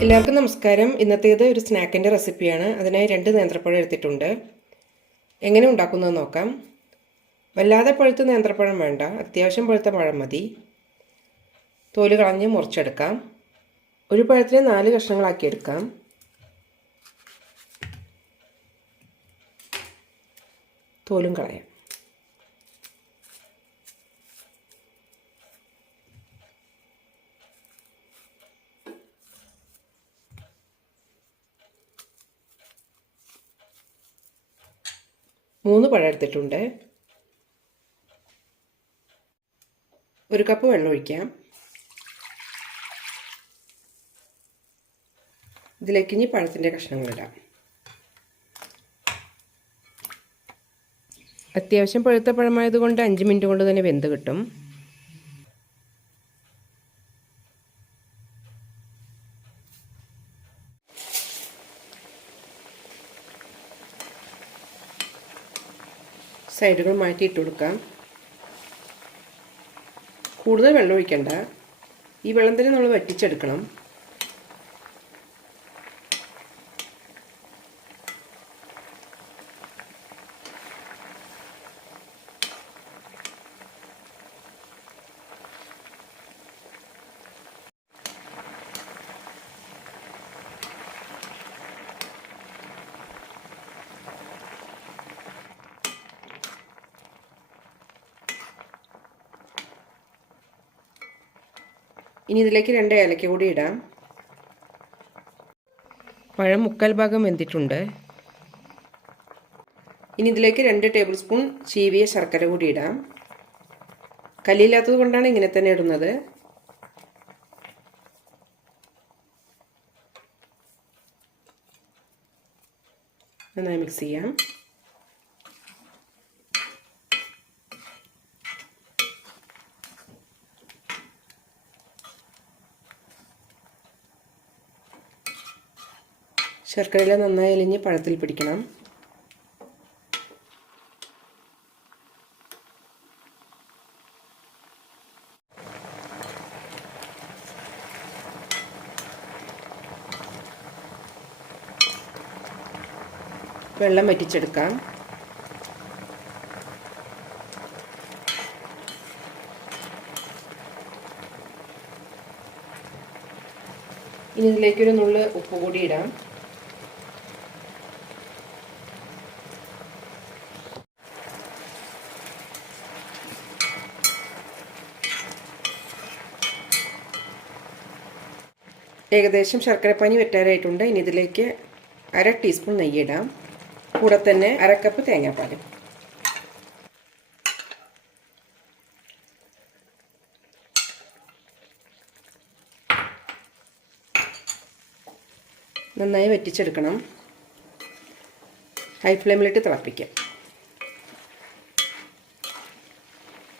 എല്ലാവർക്കും നമസ്കാരം. ഇന്നത്തേത് ഒരു സ്നാക്കിന്റെ റെസിപ്പിയാണ്. അതിനായി രണ്ട് നേന്ത്രപ്പഴം എടുത്തിട്ടുണ്ട്. എങ്ങനെ ഉണ്ടാക്കുന്നത് നോക്കാം. വല്ലാതെ പഴുത്ത നേന്ത്രപ്പഴം വേണ്ട. അത്യാവശ്യം പഴുത്ത പഴം മതി. തോൽ കളഞ്ഞ് മുറിച്ചെടുക്കാം. ഒരു പഴത്തിനെ നാല് കഷ്ണങ്ങളാക്കി എടുക്കാം. തോലും കളയാം. മൂന്ന് പഴം എടുത്തിട്ടുണ്ട്. ഒരു കപ്പ് വെള്ളം ഒഴിക്കാം. ഇതിലേക്ക് ഇനി പഴത്തിന്റെ കഷ്ണങ്ങളിടാം അത്യാവശ്യം പഴുത്ത പഴമായതുകൊണ്ട് അഞ്ച് മിനിറ്റ് കൊണ്ട് തന്നെ വെന്ത് കിട്ടും. സൈഡുകൾ മാറ്റിയിട്ട് കൊടുക്കാം. കൂടുതൽ വെള്ളം ഒഴിക്കണ്ട. ഈ വെള്ളം തന്നെ നമ്മൾ വറ്റിച്ചെടുക്കണം. ഇനി ഇതിലേക്ക് രണ്ട് ഏലക്ക കൂടി ഇടാം. പഴം മുക്കാൽ ഭാഗം വെന്തിട്ടുണ്ട്. ഇനി ഇതിലേക്ക് രണ്ട് ടേബിൾ സ്പൂൺ ചീവിയ ശർക്കര കൂടി ഇടാം. കല്ലില്ലാത്തത് കൊണ്ടാണ് ഇങ്ങനെ തന്നെ ഇടുന്നത്. നന്നായി മിക്സ് ചെയ്യാം. ശർക്കരയില നന്നായി അലിഞ്ഞ് പഴത്തിൽ പിടിക്കണം. വെള്ളം വറ്റിച്ചെടുക്കാം. ഇനി ഇതിലേക്കൊരു നുള്ള് ഉപ്പ് കൂടി ഇടാം. ഏകദേശം ശർക്കരപ്പനി വെറ്റാറായിട്ടുണ്ട് ഇനി ഇതിലേക്ക് അര ടീസ്പൂൺ നെയ്യിടാം. കൂടെ തന്നെ അര കപ്പ് തേങ്ങാപ്പാൽ. നന്നായി വറ്റിച്ചെടുക്കണം. ഹൈ ഫ്ലെയിമിലിട്ട് തിളപ്പിക്കാം.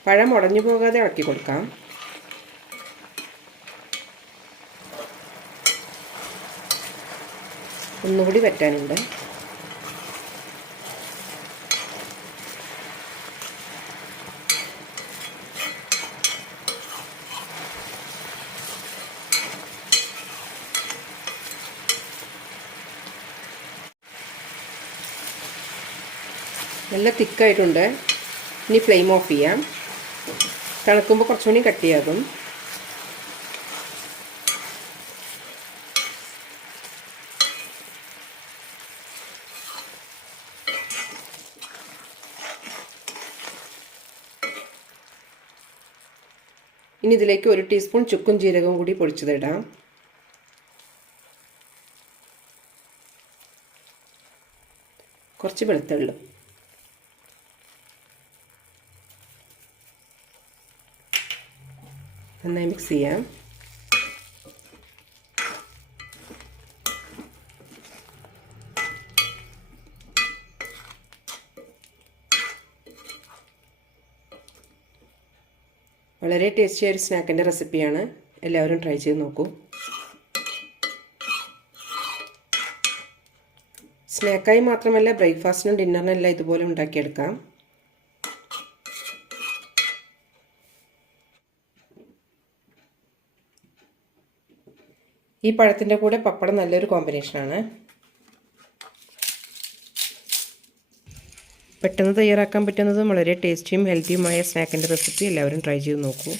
പഴം ഉടഞ്ഞു പോകാതെ ഇളക്കി കൊടുക്കാം. ഒന്നുകൂടി വറ്റാനുണ്ട് നല്ല തിക്കായിട്ടുണ്ട്. ഇനി ഫ്ലെയിം ഓഫ് ചെയ്യാം. തിളക്കുമ്പോൾ കുറച്ചുകൂടി കട്ടിയാകും. ഇനി ഇതിലേക്ക് ഒരു ടീസ്പൂൺ ചുക്കും ജീരകവും കൂടി പൊടിച്ചതിടാം. കുറച്ച് വെളുത്തുള്ളു നന്നായി മിക്സ് ചെയ്യാം. വളരെ ടേസ്റ്റിയായ ഒരു സ്നാക്കിന്റെ റെസിപ്പിയാണ് എല്ലാവരും ട്രൈ ചെയ്ത് നോക്കൂ. സ്നാക്കായി മാത്രമല്ല ബ്രേക്ക്ഫാസ്റ്റിനും ഡിന്നറിനും എല്ലാം ഇതുപോലെ ഉണ്ടാക്കിയെടുക്കാം. ഈ പഴത്തിന്റെ കൂടെ പപ്പടം നല്ലൊരു കോമ്പിനേഷനാണ് പെട്ടെന്ന് തയ്യാറാക്കാൻ പറ്റുന്നതും വളരെ ടേസ്റ്റിയും ഹെൽത്തിയുമായ സ്നാക്കിന്റെ റെസിപ്പി എല്ലാവരും ട്രൈ ചെയ്ത് നോക്കൂ.